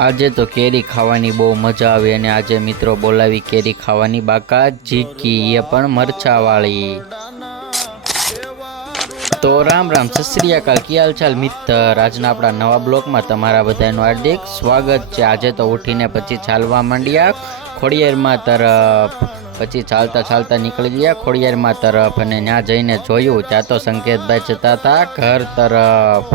આજે તો કેરી ખાવાની બહુ મજા આવી અને આજે મિત્રો બોલાવી કેરી ખાવાની બાકા ચીકી, એ પણ મરચાવાળી. તો રામ રામ, સત શ્રી અકાલ, કી હાલ ચાલ મિત્ર. આજના આપણા નવા બ્લોગમાં તમારા બધાનું હાર્દિક સ્વાગત છે. આજે તો ઉઠીને પછી ચાલવા માંડ્યા ખોડિયારમાં તરફ. પછી ચાલતા ચાલતા નીકળી ગયા ખોડિયારમાં તરફ અને ત્યાં જઈને જોયું ત્યાં તો સંકેતભાઈ જતા હતા ઘર તરફ.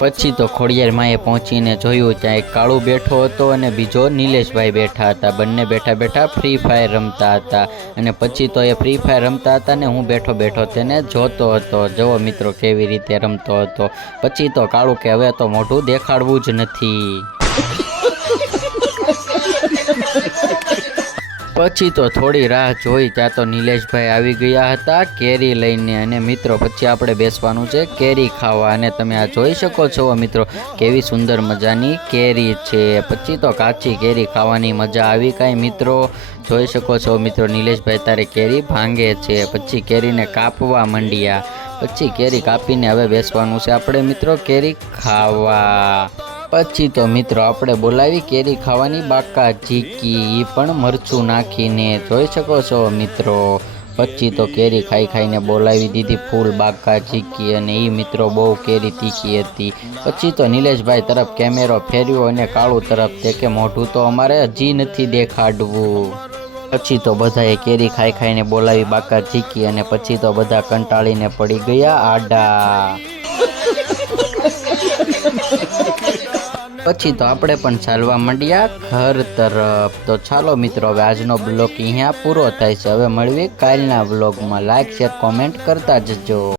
પછી તો ખોડિયારમાં એ પહોંચીને જોયું ત્યાં એક કાળુ બેઠો હતો અને બીજો નિલેશભાઈ બેઠા હતા. બંને બેઠા બેઠા ફ્રી ફાયર રમતા હતા અને પછી તો એ ફ્રી ફાયર રમતા હતા ને હું બેઠો બેઠો તેને જોતો હતો. જુઓ મિત્રો કેવી રીતે રમતો હતો. પછી તો કાળુ કે હવે તો મોઢું દેખાડવું જ નથી. પછી તો થોડી રાહ જોઈ ત્યાં તો નિલેશભાઈ આવી ગયા હતા કેરી લઈને. અને મિત્રો પછી આપણે બેસવાનું છે કેરી ખાવા અને તમે આ જોઈ શકો છો મિત્રો કેવી સુંદર મજાની કેરી છે. પછી તો કાચી કેરી ખાવાની મજા આવી કાંઈ મિત્રો જોઈ શકો છો મિત્રો. નિલેશભાઈ તારે કેરી ભાંગે છે. પછી કેરીને કાપવા માંડ્યા. પછી કેરી કાપીને હવે બેસવાનું છે આપણે મિત્રો કેરી ખાવા. પછી તો મિત્રો આપણે બોલાવી કેરી ખાવાની બાકા ચીકી, એ પણ મરચું નાખીને જોઈ શકો છો મિત્રો. પછી તો કેરી ખાઈ ખાઈને બોલાવી દીધી ફૂલ બાકા ચીકી અને એ મિત્રો બહુ કેરી તીખી હતી. પછી તો નિલેશભાઈ તરફ કેમેરો ફેર્યો અને કાળુ તરફ તે કે મોઢું તો અમારે હજી નથી દેખાડવું. પછી તો બધાએ કેરી ખાઈ ખાઈને બોલાવી બાકા ચીકી અને પછી તો બધા કંટાળીને પડી ગયા આડા. પછી તો આપણે પણ ચાલવા માંડ્યા ઘર તરફ. તો ચાલો મિત્રો હવે આજનો બ્લોગ અહીંયા પૂરો થાય છે. હવે મળીએ કાલના બ્લોગમાં. લાઈક શેર કોમેન્ટ કરતા જજો.